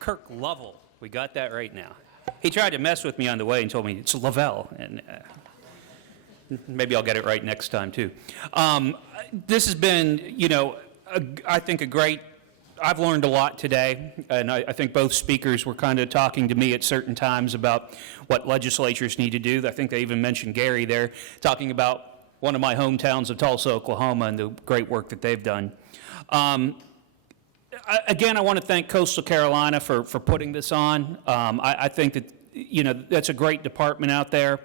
Kirk Lovell. We got that right now. He tried to mess with me on the way and told me it's Lavelle, and maybe I'll get it right next time too. This has been, I think I've learned a lot today, and I think both speakers were kind of talking to me at certain times about what legislatures need to do. I think they even mentioned Gary there, talking about one of my hometowns of Tulsa, Oklahoma, and the great work that they've done. Again, I want to thank Coastal Carolina for putting this on. I think that, that's a great department out there.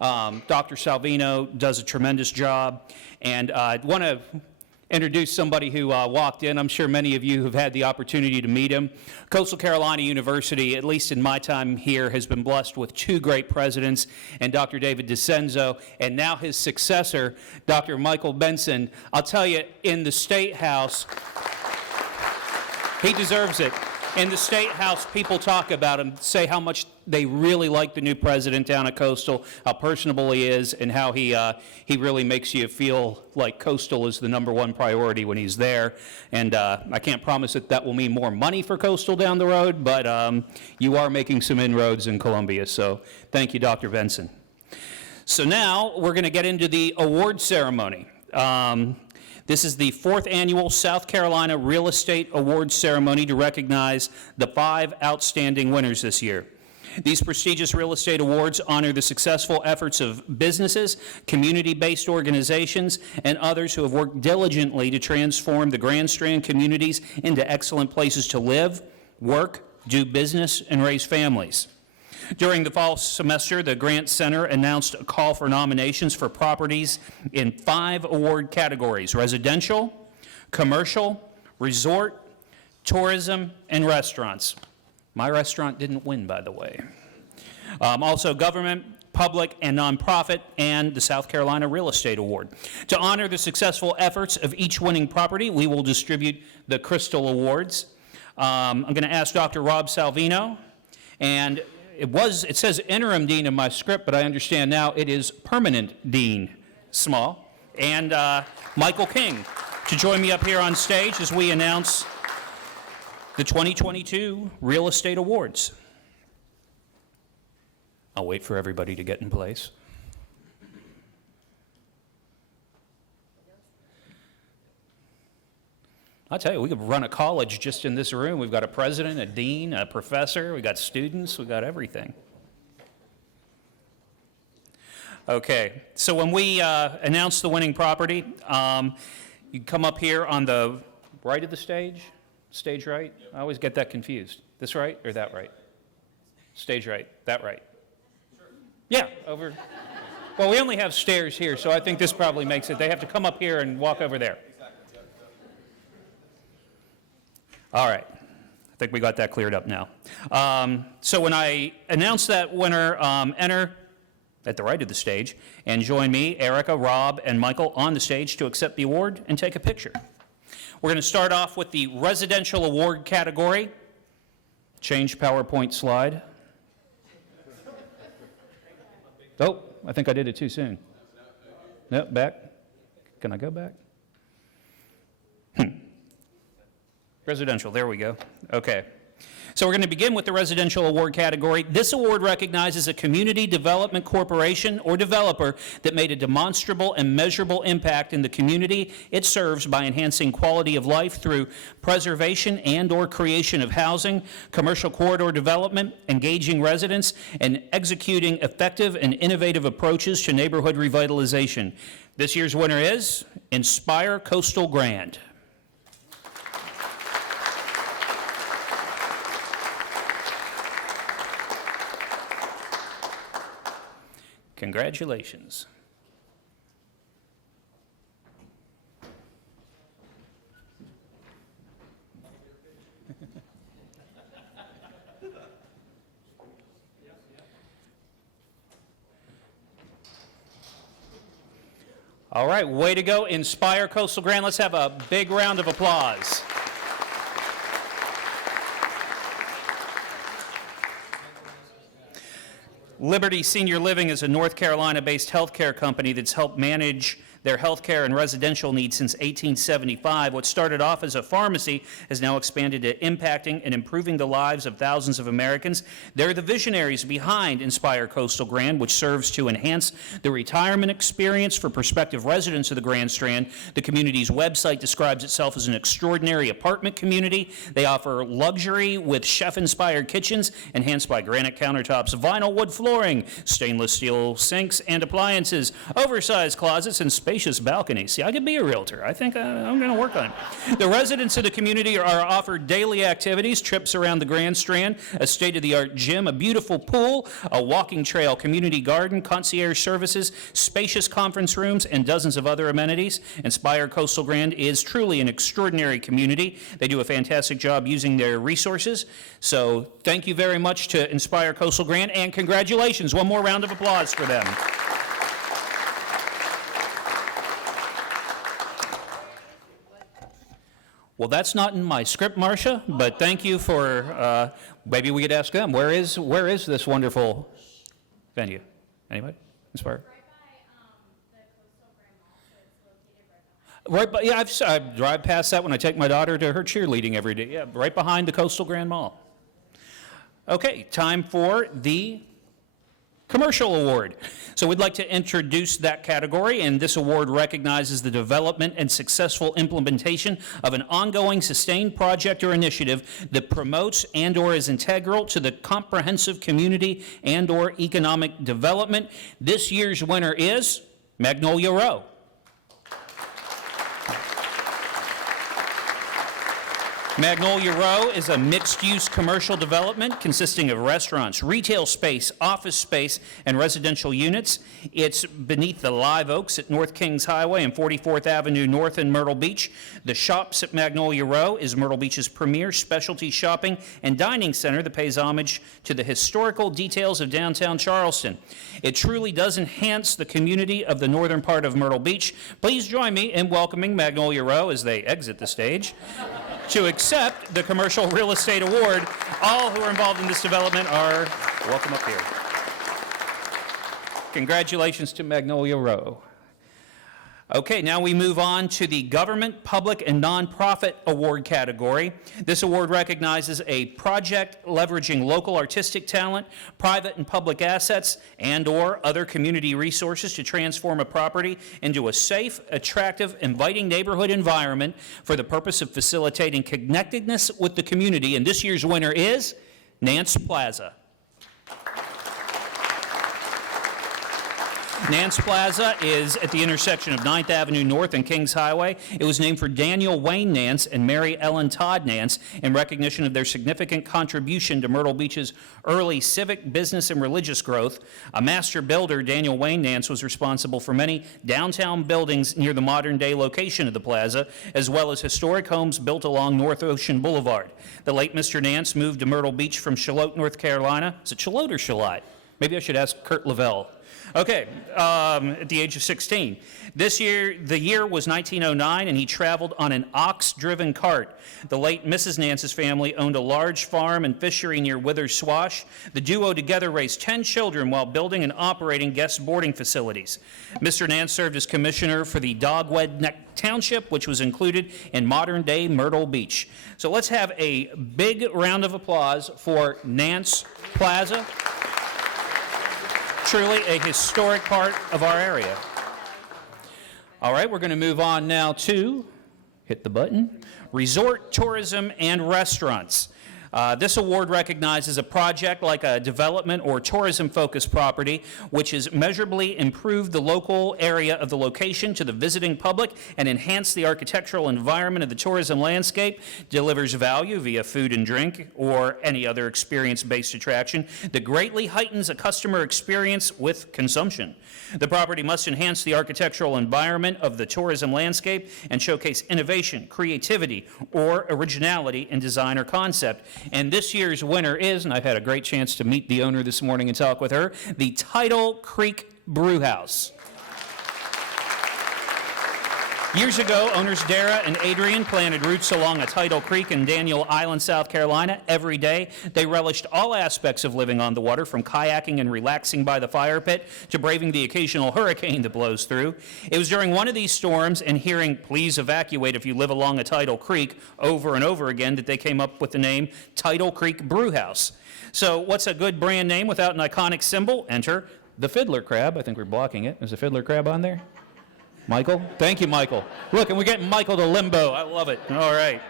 Dr. Salvino does a tremendous job, and I want to introduce somebody who walked in. I'm sure many of you have had the opportunity to meet him. Coastal Carolina University, at least in my time here, has been blessed with two great presidents, and Dr. David DeCenzo, and now his successor, Dr. Michael Benson. I'll tell you, in the State House, he deserves it. In the State House, people talk about him, say how much they really like the new president down at Coastal, how personable he is, and how he really makes you feel like Coastal is the #1 priority when he's there. And I can't promise that will mean more money for Coastal down the road, but you are making some inroads in Columbia. So thank you, Dr. Benson. So now we're going to get into the award ceremony. This is the 4th annual South Carolina Real Estate Awards ceremony to recognize the 5 outstanding winners this year. These prestigious real estate awards honor the successful efforts of businesses, community-based organizations, and others who have worked diligently to transform the Grand Strand communities into excellent places to live, work, do business, and raise families. During the fall semester, the Grant Center announced a call for nominations for properties in 5 award categories: residential, commercial, resort, tourism, and restaurants. My restaurant didn't win, by the way. Also government, public, and nonprofit, and the South Carolina Real Estate Award. To honor the successful efforts of each winning property, we will distribute the Crystal Awards. I'm going to ask Dr. Rob Salvino, and it says interim dean in my script, but I understand now it is permanent dean, small, and Michael King to join me up here on stage as we announce the 2022 Real Estate Awards. I'll wait for everybody to get in place. I'll tell you, we could run a college just in this room. We've got a president, a dean, a professor, we've got students, we've got everything. Okay, so when we announce the winning property, you come up here on the right of the stage? Stage right? Yep. I always get that confused. This right or that right? Stage right, that right? Sure. Yeah, over. Well, we only have stairs here, so I think this probably makes it. They have to come up here and walk over there. All right, I think we got that cleared up now. So when I announce that winner, enter at the right of the stage and join me, Erica, Rob, and Michael on the stage to accept the award and take a picture. We're going to start off with the residential award category. Change PowerPoint slide. Oh, I think I did it too soon. No, back. Can I go back? Residential, there we go. Okay. So we're going to begin with the residential award category. This award recognizes a community development corporation or developer that made a demonstrable and measurable impact in the community it serves by enhancing quality of life through preservation and/or creation of housing, commercial corridor development, engaging residents, and executing effective and innovative approaches to neighborhood revitalization. This year's winner is Inspire Coastal Grand. Congratulations. All right, way to go, Inspire Coastal Grand. Let's have a big round of applause. Liberty Senior Living is a North Carolina-based healthcare company that's helped manage their healthcare and residential needs since 1875. What started off as a pharmacy has now expanded to impacting and improving the lives of thousands of Americans. They're the visionaries behind Inspire Coastal Grand, which serves to enhance the retirement experience for prospective residents of the Grand Strand. The community's website describes itself as an extraordinary apartment community. They offer luxury with chef-inspired kitchens, enhanced by granite countertops, vinyl wood flooring, stainless steel sinks and appliances, oversized closets, and spacious balconies. See, I could be a realtor. I think I'm going to work on it. The residents of the community are offered daily activities, trips around the Grand Strand, a state-of-the-art gym, a beautiful pool, a walking trail, community garden, concierge services, spacious conference rooms, and dozens of other amenities. Inspire Coastal Grand is truly an extraordinary community. They do a fantastic job using their resources. So thank you very much to Inspire Coastal Grand, and congratulations. One more round of applause for them. Well, that's not in my script, Marcia, but thank you for, maybe we could ask them, where is this wonderful venue? Anybody? Inspire? Right by the Coastal Grand Mall, so it's located right behind. Right, I drive past that when I take my daughter to her cheerleading every day. Yeah, right behind the Coastal Grand Mall. Okay, time for the Commercial Award. So we'd like to introduce that category, and this award recognizes the development and successful implementation of an ongoing sustained project or initiative that promotes and/or is integral to the comprehensive community and/or economic development. This year's winner is Magnolia Rowe. Magnolia Row is a mixed-use commercial development consisting of restaurants, retail space, office space, and residential units. It's beneath the Live Oaks at North Kings Highway and 44th Avenue North in Myrtle Beach. The Shops at Magnolia Row is Myrtle Beach's premier specialty shopping and dining center that pays homage to the historical details of downtown Charleston. It truly does enhance the community of the northern part of Myrtle Beach. Please join me in welcoming Magnolia Row as they exit the stage to accept the Commercial Real Estate Award. All who are involved in this development are welcome up here. Congratulations to Magnolia Row. Okay, now we move on to the Government, Public, and Nonprofit Award category. This award recognizes a project leveraging local artistic talent, private and public assets, and/or other community resources to transform a property into a safe, attractive, inviting neighborhood environment for the purpose of facilitating connectedness with the community. And this year's winner is Nance Plaza. Nance Plaza is at the intersection of 9th Avenue North and Kings Highway. It was named for Daniel Wayne Nance and Mary Ellen Todd Nance in recognition of their significant contribution to Myrtle Beach's early civic, business, and religious growth. A master builder, Daniel Wayne Nance, was responsible for many downtown buildings near the modern-day location of the plaza, as well as historic homes built along North Ocean Boulevard. The late Mr. Nance moved to Myrtle Beach from Charlotte, North Carolina. Is it Charlotte or Charlotte? Maybe I should ask Kurt Lavelle. Okay, at the age of 16. The year was 1909, and he traveled on an ox-driven cart. The late Mrs. Nance's family owned a large farm and fishery near Withers Swash. The duo together raised 10 children while building and operating guest boarding facilities. Mr. Nance served as commissioner for the Dogwood Neck Township, which was included in modern-day Myrtle Beach. So let's have a big round of applause for Nance Plaza. Truly a historic part of our area. All right, we're going to move on now to, hit the button, resort, tourism, and restaurants. This award recognizes a project like a development or tourism-focused property which has measurably improved the local area of the location to the visiting public and enhanced the architectural environment of the tourism landscape, delivers value via food and drink or any other experience-based attraction that greatly heightens a customer experience with consumption. The property must enhance the architectural environment of the tourism landscape and showcase innovation, creativity, or originality in design or concept. And this year's winner is, and I've had a great chance to meet the owner this morning and talk with her, the Tidal Creek Brewhouse. Years ago, owners Dara and Adrian planted roots along a tidal creek in Daniel Island, South Carolina. Every day, they relished all aspects of living on the water, from kayaking and relaxing by the fire pit to braving the occasional hurricane that blows through. It was during one of these storms and hearing "please evacuate if you live along a tidal creek" over and over again that they came up with the name Tidal Creek Brewhouse. So what's a good brand name without an iconic symbol? Enter the fiddler crab. I think we're blocking it. Is the fiddler crab on there? Michael? Thank you, Michael. Look, and we're getting Michael to limbo. I love it. All right.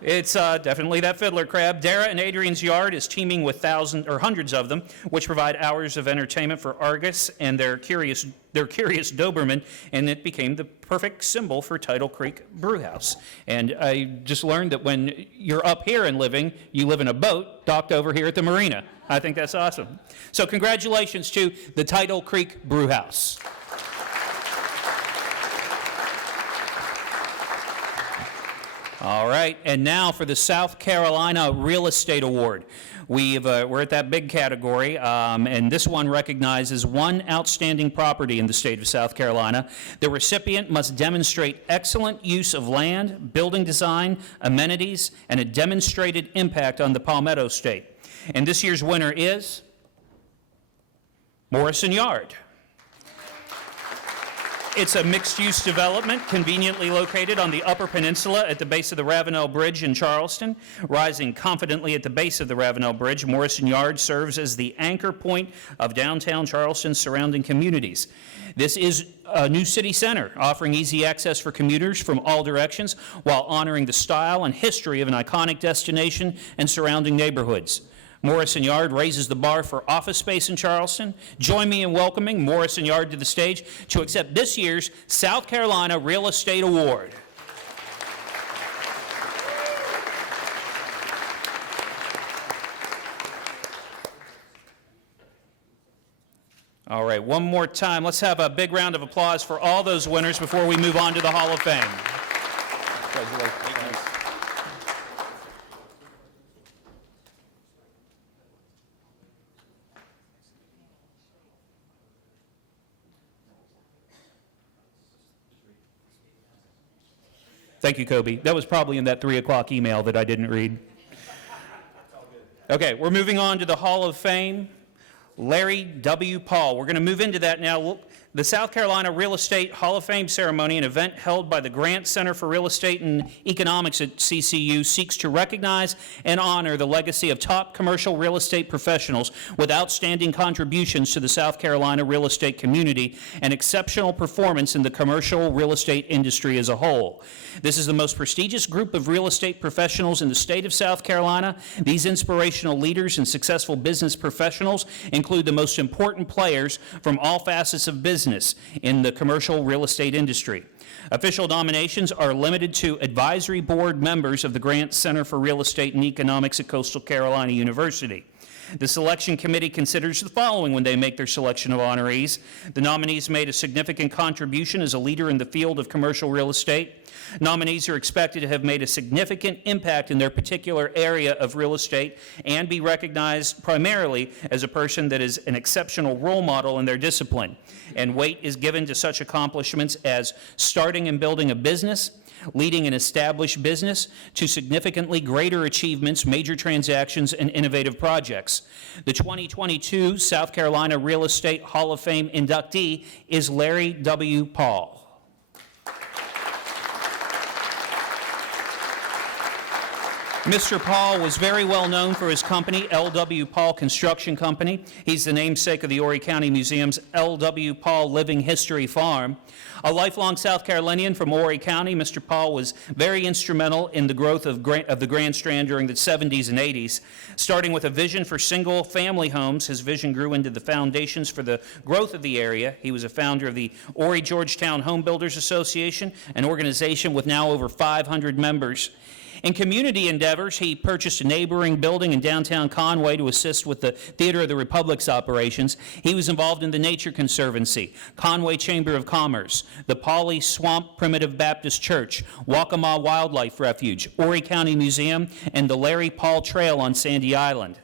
It's definitely that fiddler crab. Dara and Adrian's yard is teeming with thousands or hundreds of them, which provide hours of entertainment for Argus and their curious Doberman, and it became the perfect symbol for Tidal Creek Brewhouse. And I just learned that when you're up here and you live in a boat docked over here at the marina. I think that's awesome. So congratulations to the Tidal Creek Brewhouse. All right, and now for the South Carolina Real Estate Award. We're at that big category, and this one recognizes one outstanding property in the state of South Carolina. The recipient must demonstrate excellent use of land, building design, amenities, and a demonstrated impact on the Palmetto State. And this year's winner is Morrison Yard. It's a mixed-use development conveniently located on the Upper Peninsula at the base of the Ravenel Bridge in Charleston. Rising confidently at the base of the Ravenel Bridge, Morrison Yard serves as the anchor point of downtown Charleston's surrounding communities. This is a new city center, offering easy access for commuters from all directions while honoring the style and history of an iconic destination and surrounding neighborhoods. Morrison Yard raises the bar for office space in Charleston. Join me in welcoming Morrison Yard to the stage to accept this year's South Carolina Real Estate Award. All right, one more time. Let's have a big round of applause for all those winners before we move on to the Hall of Fame. Congratulations. Thank you, Kobe. That was probably in that 3 o'clock email that I didn't read. Okay, we're moving on to the Hall of Fame. Larry W. Paul. We're going to move into that now. The South Carolina Real Estate Hall of Fame ceremony, an event held by the Grant Center for Real Estate and Economics at CCU, seeks to recognize and honor the legacy of top commercial real estate professionals with outstanding contributions to the South Carolina real estate community and exceptional performance in the commercial real estate industry as a whole. This is the most prestigious group of real estate professionals in the state of South Carolina. These inspirational leaders and successful business professionals include the most important players from all facets of business in the commercial real estate industry. Official nominations are limited to advisory board members of the Grant Center for Real Estate and Economics at Coastal Carolina University. The selection committee considers the following when they make their selection of honorees. The nominees made a significant contribution as a leader in the field of commercial real estate. Nominees are expected to have made a significant impact in their particular area of real estate and be recognized primarily as a person that is an exceptional role model in their discipline. And weight is given to such accomplishments as starting and building a business, leading an established business, to significantly greater achievements, major transactions, and innovative projects. The 2022 South Carolina Real Estate Hall of Fame inductee is Larry W. Paul. Mr. Paul was very well known for his company, L.W. Paul Construction Company. He's the namesake of the Horry County Museum's L.W. Paul Living History Farm. A lifelong South Carolinian from Horry County, Mr. Paul was very instrumental in the growth of the Grand Strand during the 70s and 80s. Starting with a vision for single-family homes, his vision grew into the foundations for the growth of the area. He was a founder of the Horry Georgetown Home Builders Association, an organization with now over 500 members. In community endeavors, he purchased a neighboring building in downtown Conway to assist with the Theater of the Republic's operations. He was involved in the Nature Conservancy, Conway Chamber of Commerce, the Pauley Swamp Primitive Baptist Church, Waccamaw Wildlife Refuge, Horry County Museum, and the Larry Paul Trail on Sandy Island.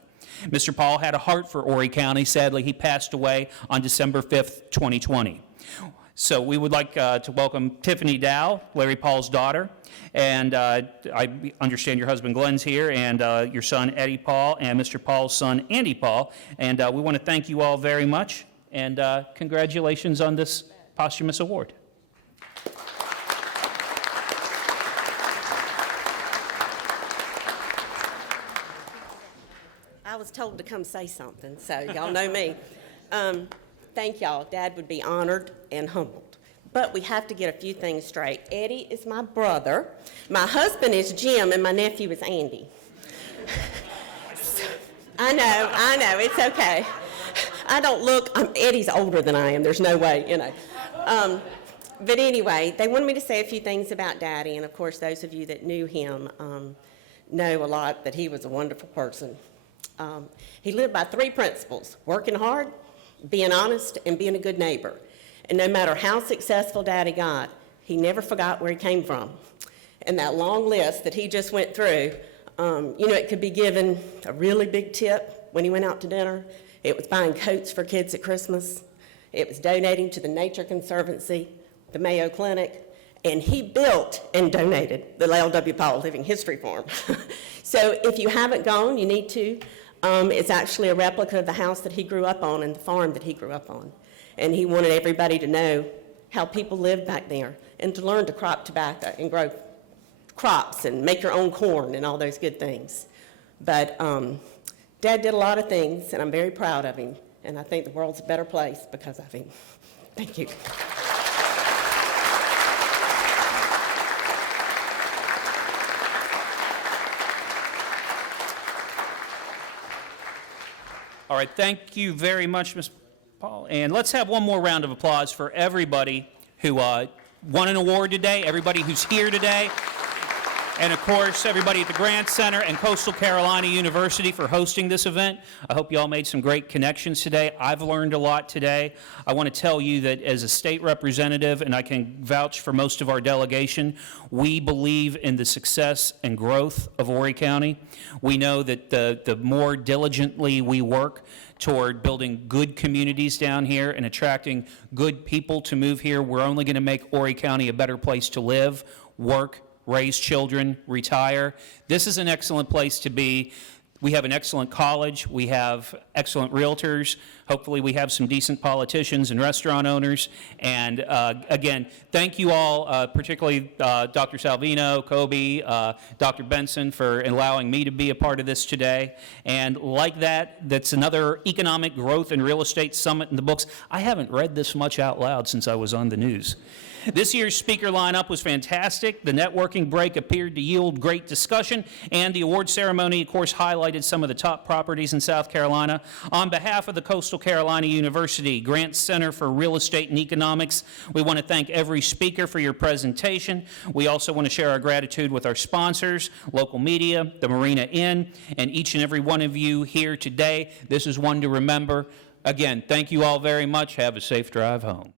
Mr. Paul had a heart for Horry County. Sadly, he passed away on December 5th, 2020. So we would like to welcome Tiffany Dow, Larry Paul's daughter, and I understand your husband Glenn's here, and your son Eddie Paul, and Mr. Paul's son Andy Paul, and we want to thank you all very much, and congratulations on this posthumous award. I was told to come say something, so y'all know me. Thank y'all. Dad would be honored and humbled. But we have to get a few things straight. Eddie is my brother, my husband is Jim, and my nephew is Andy. I know, it's okay. I don't look, Eddie's older than I am, there's no way, you know. But anyway, they wanted me to say a few things about Daddy, and of course those of you that knew him know a lot that he was a wonderful person. He lived by 3 principles: working hard, being honest, and being a good neighbor. And no matter how successful Daddy got, he never forgot where he came from. And that long list that he just went through, you know, it could be given a really big tip when he went out to dinner. It was buying coats for kids at Christmas. It was donating to the Nature Conservancy, the Mayo Clinic, and he built and donated the L.W. Paul Living History Farm. So if you haven't gone, you need to. It's actually a replica of the house that he grew up on and the farm that he grew up on. And he wanted everybody to know how people lived back there and to learn to crop tobacco and grow crops and make your own corn and all those good things. But Dad did a lot of things, and I'm very proud of him. And I think the world's a better place because of him. Thank you. All right, thank you very much, Ms. Paul. And let's have one more round of applause for everybody who won an award today, everybody who's here today, and of course, everybody at the Grant Center and Coastal Carolina University for hosting this event. I hope you all made some great connections today. I've learned a lot today. I want to tell you that as a state representative, and I can vouch for most of our delegation, we believe in the success and growth of Horry County. We know that the more diligently we work toward building good communities down here and attracting good people to move here, we're only going to make Horry County a better place to live, work, raise children, retire. This is an excellent place to be. We have an excellent college. We have excellent realtors. Hopefully we have some decent politicians and restaurant owners. And again, thank you all, particularly Dr. Salvino, Kobe, Dr. Benson for allowing me to be a part of this today. And like that, that's another economic growth and real estate summit in the books. I haven't read this much out loud since I was on the news. This year's speaker lineup was fantastic. The networking break appeared to yield great discussion, and the award ceremony, of course, highlighted some of the top properties in South Carolina. On behalf of the Coastal Carolina University Grant Center for Real Estate and Economics, we want to thank every speaker for your presentation. We also want to share our gratitude with our sponsors, local media, the Marina Inn, and each and every one of you here today. This is one to remember. Again, thank you all very much. Have a safe drive home.